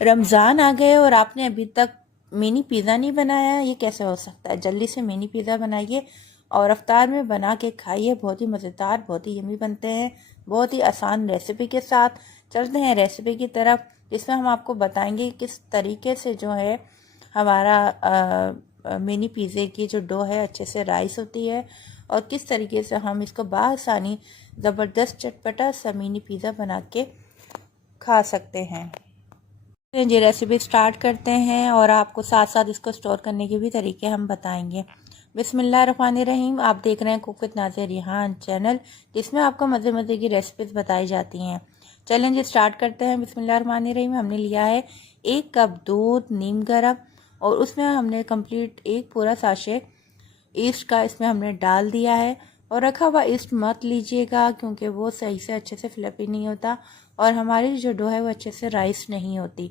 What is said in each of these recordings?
रमज़ान आ गए और आपने अभी तक मिनी पिज़्ज़ा नहीं बनाया, ये कैसे हो सकता है। जल्दी से मिनी पिज़्ज़ा बनाइए और अफ्तार में बना के खाइए। बहुत ही मज़ेदार, बहुत ही यमी बनते हैं, बहुत ही आसान रेसिपी के साथ। चलते हैं रेसिपी की तरफ, जिसमें हम आपको बताएंगे किस तरीके से जो है हमारा मिनी पिज़्ज़े की जो डो है अच्छे से राइस होती है, और किस तरीके से हम इसको बआसानी ज़बरदस्त चटपटा सा मिनी पिज़्ज़ा बना के खा सकते हैं। जी रेसिपी स्टार्ट करते हैं और आपको साथ साथ इसको स्टोर करने के भी तरीके हम बताएंगे। बिस्मिल्लाहिर्रहमानिर्रहीम। आप देख रहे हैं cook with Nazia Rihan channel, जिसमें आपको मज़े मज़े की रेसिपीज़ बताई जाती हैं। चलें जी स्टार्ट करते हैं। बिस्मिल्लाहिर्रहमानिर्रहीम। हमने लिया है 1 कप दूध नीम गर्म, और उसमें हमने कंप्लीट एक पूरा साशे ईस्ट का इसमें हमने डाल दिया है। और रखा हुआ ईस्ट मत लीजिएगा, क्योंकि वो सही से अच्छे से फ्लफी नहीं होता और हमारी जो डो है वो अच्छे से राइस नहीं होती।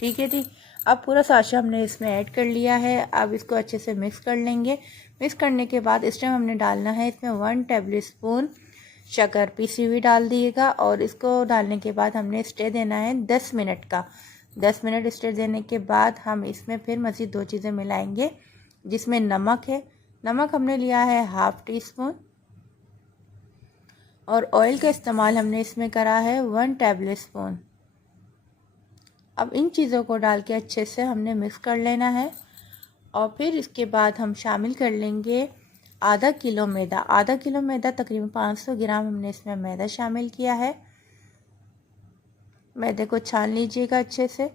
ठीक है जी। अब पूरा साशा हमने इसमें ऐड कर लिया है। अब इसको अच्छे से मिक्स कर लेंगे। मिक्स करने के बाद इस टाइम हमने डालना है इसमें 1 टेबल स्पून शक्कर पीसी हुई डाल दिएगा, और इसको डालने के बाद हमने स्टे देना है 10 मिनट का। 10 मिनट स्टे देने के बाद हम इसमें फिर मज़ीद 2 चीज़ें मिलाएंगे, जिसमें नमक है। नमक हमने लिया है हाफ़ टी स्पून, और ऑयल का इस्तेमाल हमने इसमें करा है 1 टेबल स्पून। अब इन चीज़ों को डाल के अच्छे से हमने मिक्स कर लेना है, और फिर इसके बाद हम शामिल कर लेंगे आधा किलो मैदा। आधा किलो मैदा तकरीबन 500 ग्राम हमने इसमें मैदा शामिल किया है। मैदे को छान लीजिएगा अच्छे से।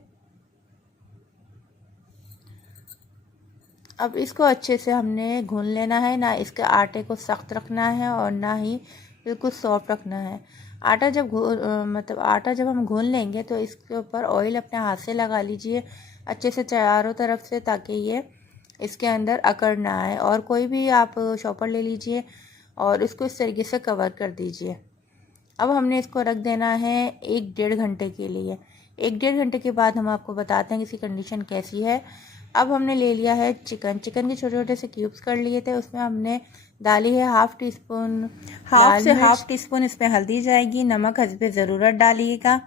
अब इसको अच्छे से हमने भून लेना है, ना इसके आटे को सख्त रखना है और ना ही बिल्कुल सॉफ्ट रखना है। आटा जब आटा जब हम घून लेंगे तो इसके ऊपर ऑयल अपने हाथ से लगा लीजिए अच्छे से चारों तरफ से, ताकि ये इसके अंदर अकड़ ना आए। और कोई भी आप शॉपर ले लीजिए और इसको इस तरीके से कवर कर दीजिए। अब हमने इसको रख देना है 1-1.5 घंटे के लिए। 1-1.5 घंटे के बाद हम आपको बताते हैं कि इसकी कंडीशन कैसी है। अब हमने ले लिया है चिकन के छोटे छोटे से क्यूब्स कर लिए थे। उसमें हमने डाली है half tea spoon half tea spoon इसमें हल्दी जाएगी। नमक हस्बे ज़रूरत डालिएगा।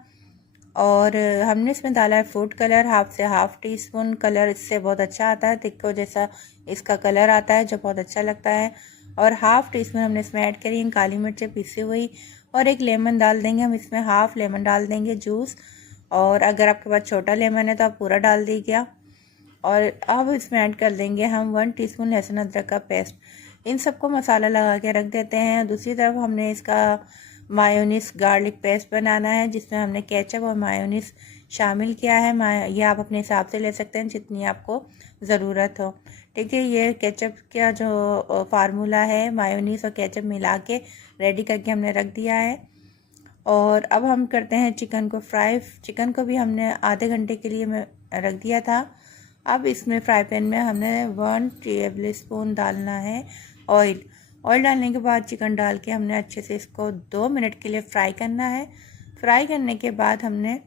और हमने इसमें डाला है food colour half tea spoon. Colour इससे बहुत अच्छा आता है, तिक्को जैसा इसका कलर आता है जो बहुत अच्छा लगता है। और हाफ़ टी स्पून हमने इसमें ऐड करी काली मिर्चें पीसी हुई, और एक लेमन डाल देंगे हम इसमें। हाफ़ लेमन डाल देंगे जूस, और अगर आपके पास छोटा लेमन है तो आप पूरा डाल दीजिए। और अब इसमें ऐड कर देंगे हम 1 टीस्पून लहसुन अदरक का पेस्ट। इन सबको मसाला लगा के रख देते हैं। दूसरी तरफ हमने इसका मायोनीस गार्लिक पेस्ट बनाना है, जिसमें हमने केचप और मायोनीस शामिल किया है। ये आप अपने हिसाब से ले सकते हैं जितनी आपको ज़रूरत हो। ठीक है, ये केचप का जो फार्मूला है मायोनीस और केचप मिला के रेडी करके हमने रख दिया है। और अब हम करते हैं चिकन को फ्राई। चिकन को भी हमने आधे घंटे के लिए रख दिया था। अब इसमें फ्राई पैन में हमने 1 टेबल स्पून डालना है ऑयल। ऑयल डालने के बाद चिकन डाल के हमने अच्छे से इसको 2 मिनट के लिए फ्राई करना है। फ्राई करने के बाद हमने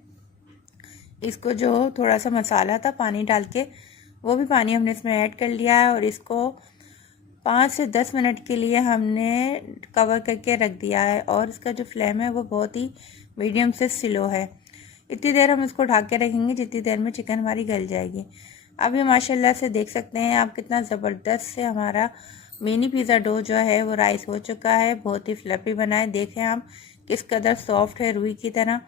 इसको जो थोड़ा सा मसाला था पानी डाल के, वो भी पानी हमने इसमें ऐड कर लिया है, और इसको 5 से 10 मिनट के लिए हमने कवर करके रख दिया है। और इसका जो फ्लेम है वो बहुत ही मीडियम से स्लो है। इतनी देर हम इसको ढक के रखेंगे जितनी देर में चिकन हमारी गल जाएगी। अभी माशाल्लाह से देख सकते हैं आप कितना ज़बरदस्त से हमारा मिनी पिज़्ज़ा डो जो है वो राइस हो चुका है। बहुत ही फ्लफी बना है। देखें आप किस कदर सॉफ्ट है, रुई की तरह।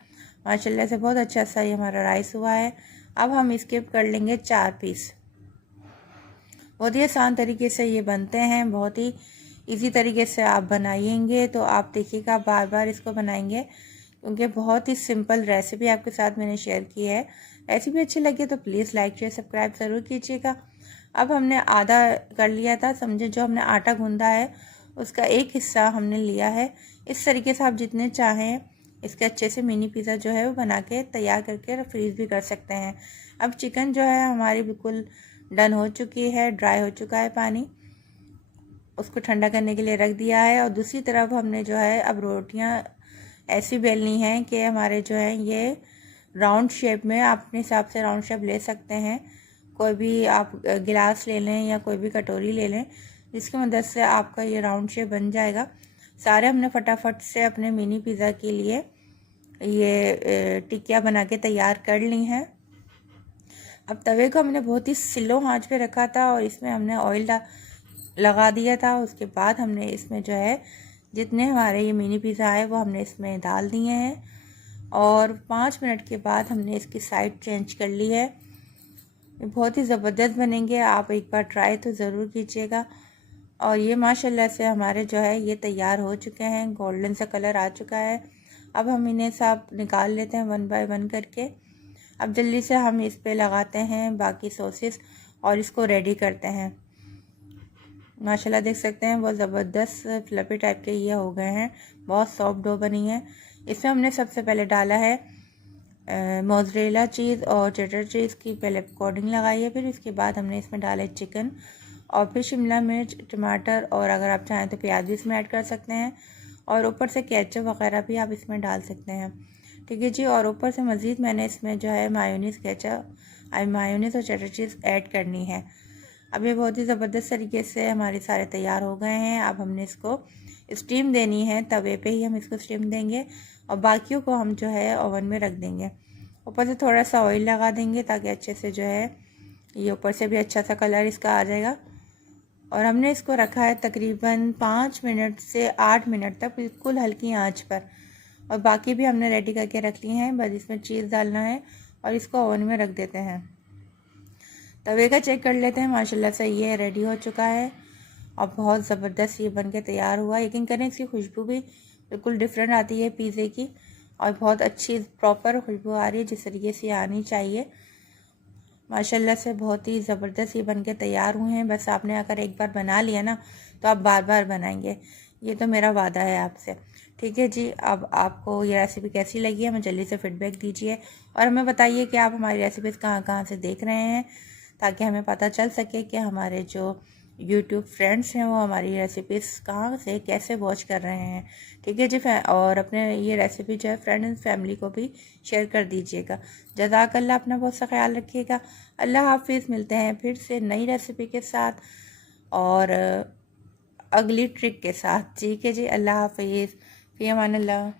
माशाल्लाह से बहुत अच्छा सा ये हमारा राइस हुआ है। अब हम इसके कर लेंगे 4 पीस। बहुत ही आसान तरीके से ये बनते हैं। बहुत ही इजी तरीके से आप बनाइएंगे तो आप देखिएगा बार बार इसको बनाएंगे, क्योंकि बहुत ही सिंपल रेसिपी आपके साथ मैंने शेयर की है। रेसिपी अच्छी लगी तो प्लीज़ लाइक शेयर सब्सक्राइब ज़रूर कीजिएगा। अब हमने आधा कर लिया था, समझे, जो हमने आटा गूंदा है उसका एक हिस्सा हमने लिया है। इस तरीके से आप जितने चाहें इसके अच्छे से मिनी पिज़्ज़ा जो है वो बना के तैयार करके फ्रीज़ भी कर सकते हैं। अब चिकन जो है हमारी बिल्कुल डन हो चुकी है, ड्राई हो चुका है पानी। उसको ठंडा करने के लिए रख दिया है। और दूसरी तरफ हमने जो है अब रोटियां ऐसी बेलनी हैं कि हमारे जो है ये राउंड शेप में, आप अपने हिसाब से राउंड शेप ले सकते हैं। कोई भी आप गिलास ले लें या कोई भी कटोरी ले लें, जिसकी मदद से आपका ये राउंड शेप बन जाएगा। सारे हमने फटाफट से अपने मिनी पिज़्ज़ा के लिए ये टिक्कियाँ बना के तैयार कर ली हैं। अब तवे को हमने बहुत ही स्लो आंच पे रखा था और इसमें हमने ऑयल लगा दिया था। उसके बाद हमने इसमें जो है जितने हमारे ये मिनी पिज़्ज़ा है वो हमने इसमें डाल दिए हैं और 5 मिनट के बाद हमने इसकी साइड चेंज कर ली है। ये बहुत ही ज़बरदस्त बनेंगे, आप एक बार ट्राई तो ज़रूर कीजिएगा। और ये माशाल्लाह से हमारे जो है ये तैयार हो चुके हैं, गोल्डन सा कलर आ चुका है। अब हम इन्हें सब निकाल लेते हैं वन बाय वन करके। अब जल्दी से हम इस पे लगाते हैं बाकी सॉसेस और इसको रेडी करते हैं। माशाल्लाह देख सकते हैं बहुत ज़बरदस्त फ्लफी टाइप के ये हो गए हैं, बहुत सॉफ्ट डो बनी है। इसमें हमने सबसे पहले डाला है मोज़रेला चीज़ और चेडर चीज़ की पहले कोटिंग लगाई है। फिर इसके बाद हमने इसमें डाला है चिकन और फिर शिमला मिर्च, टमाटर और अगर आप चाहें तो प्याज भी इसमें ऐड कर सकते हैं और ऊपर से केचप वगैरह भी आप इसमें डाल सकते हैं। ठीक है जी। और ऊपर से मज़ीद मैंने इसमें जो है मायोनीज़ मायोनीज़ और चेडर चीज़ ऐड करनी है। अब ये बहुत ही ज़बरदस्त तरीके से हमारे सारे तैयार हो गए हैं। अब हमने इसको स्टीम देनी है, तवे पे ही हम इसको स्टीम देंगे और बाकियों को हम जो है ओवन में रख देंगे। ऊपर से थोड़ा सा ऑयल लगा देंगे ताकि अच्छे से जो है ये ऊपर से भी अच्छा सा कलर इसका आ जाएगा। और हमने इसको रखा है तकरीबन 5 मिनट से 8 मिनट तक बिल्कुल हल्की आंच पर। और बाकी भी हमने रेडी करके रख लिए हैं, बस इसमें चीज़ डालना है और इसको ओवन में रख देते हैं। तवे का चेक कर लेते हैं, माशाल्लाह से ये रेडी हो चुका है और बहुत ज़बरदस्त ये बन के तैयार हुआ। यकीन करें इसकी खुशबू भी बिल्कुल डिफरेंट आती है पिज़्ज़े की और बहुत अच्छी प्रॉपर खुशबू आ रही है जिस तरीके से आनी चाहिए। माशाल्लाह से बहुत ही ज़बरदस्त ये बन के तैयार हुए हैं। बस आपने अगर एक बार बना लिया ना तो आप बार बार बनाएंगे, ये तो मेरा वादा है आपसे। ठीक है जी। अब आपको ये रेसिपी कैसी लगी है हमें जल्दी से फीडबैक दीजिए और हमें बताइए कि आप हमारी रेसिपीज़ कहाँ कहाँ से देख रहे हैं ताकि हमें पता चल सके कि हमारे जो यूट्यूब फ्रेंड्स हैं वो हमारी रेसिपीज़ कहाँ से कैसे वॉच कर रहे हैं। ठीक है जी। और अपने ये रेसिपी जो है फ्रेंड एंड फैमिली को भी शेयर कर दीजिएगा। जज़ाकल्लाह, अपना बहुत सा ख्याल रखिएगा। अल्लाह हाफिज़। मिलते हैं फिर से नई रेसिपी के साथ और अगली ट्रिक के साथ। ठीक है जी। अल्लाह हाफिज़। फ़ी अमान अल्लाह।